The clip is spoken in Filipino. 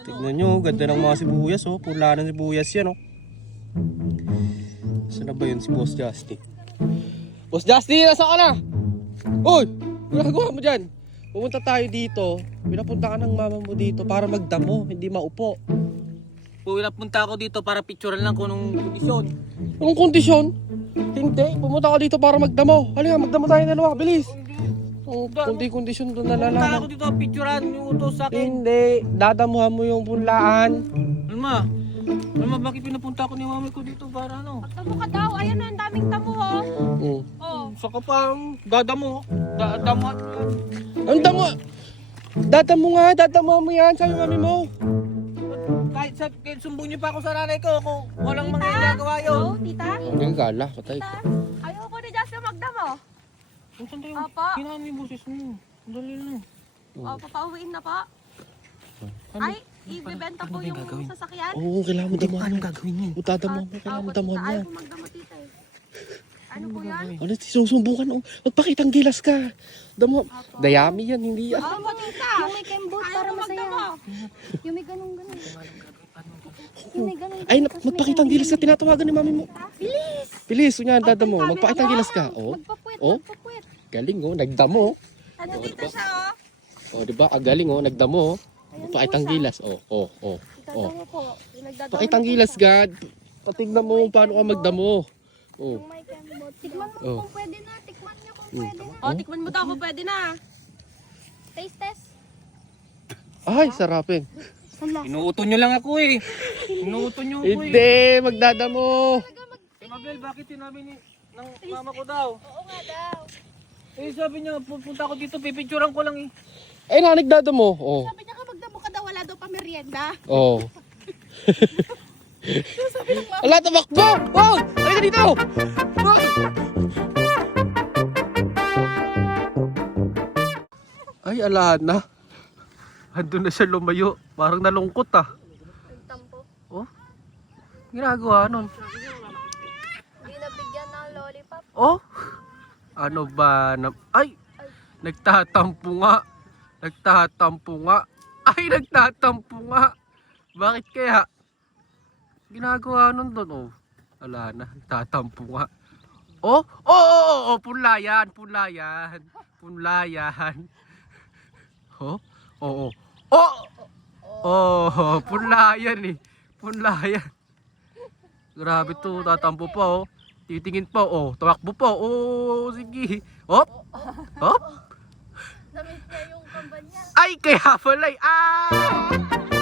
Tignan nyo, ganda ng mga sibuyas oh. Pula ng sibuyas yan oh. Saan na ba yun si Boss Justy? Boss Justy, nasa ka na? Uy! Ginagawa mo dyan? Pumunta tayo dito. Pinapunta ka ng mama mo dito para magdamo, hindi maupo. Pinapunta ako dito para picturean lang kung anong kondisyon. Anong kondisyon? Hindi, pumunta ka dito para magdamo. Halika, magdamo tayo dalawa, bilis. Oh, kundi kondisyon doon Pumunta nalalaman. ako dito picturean yung utos sa akin. Hindi, dadamuhan mo yung punlaan. Alma, bakit pinapunta ako ni mami ko dito para ano? Tamo ka daw, ayun na, ang daming tamo oh. Oh. Saka pa dadamo. Dadamuhan mo yan. Ang damo! Dadamo nga, dadamuhan mo yan, sabi mami mo. Kahit sumbong niyo pa ako sa nanay ko kung walang mga ginagawa yun. Oh, tita? Ang gala, patay Tita? ka. Ayaw ko ni Justin magdamo. Kung saan tayo? Opo. Hinaan mo yung boses mo. Dali lang. Oh, papauwiin na po. Ay, ibebenta po yung sasakyan. Oo, kailangan mo damuhan. Anong gagawin yun? Dadamuhan mo, kailangan mo damuhan Ayaw yan. ko magdamo, tita eh. Ano po yan? Ano, sinusumbungan oh. Magpakitang gilas ka. Damo. Dayami yan, hindi yan. Opo, tita. Yung may kembot para masaya. Yung may ganun-ganun. Yung may ganun. Ay, magpakitang gilas ka, tinatawagan ni mami mo. Bilis! Bilis, kunyan, dadamo. Magpakitang gilas ka. Oh, Magpapuwit, Oh? magpapuwit. galing oh, nagdamo. Ano dito siya oh? Oh, di ba? Ang galing oh, nagdamo. Oh. Ayan Magpakitang po siya. gilas. Oh. Itadamo po. Nagdadamo Pakitang po gilas, siya. God. Patignan mo kung paano ka magdamo. Oh. Yung may kembot. Tikman mo Oh. kung pwede na. Tikman niyo kung pwede na. Oh, tikman mo daw kung pwede na. Taste test. Ay, sarapin. Hala. Inuuto nyo lang ako eh. Inuuto nyo ako eh. Hindi, magdadamo. Mabel, bakit sinabi ng mama ko daw? Oo nga daw. Eh sabi niya, pupunta ako dito, pipicturean ko lang eh. Ay, nagdadamo. Oh. Sabi niya ka magdamo ka daw, wala daw pa merienda. Oh. Ala, tamakbo! Oh! Halika dito! Ay, ala na. Andun na siya lumayo. Parang nalungkot ah. Nagtampo. Oh? Ginagawa nun. Hindi nabigyan ng lollipop. Oh? Ano ba na... Ay! Nagtatampo nga. Nagtatampo nga. Ay, nagtatampo nga. Bakit kaya? Ginagawa nun doon, oh. Wala na, nagtatampo nga. Oh? Oh, punlayan, punlayan. Punlayan. Oh? Oo. Oh! Oh, punlayan eh. Punlayan. Grabe to, tatampo pa oh. Titingin pa oh, tumakbo pa oh. Sige. Hop. Hop. Namiss niya yung kamba niya. Ay, kaya pala eh. Ah!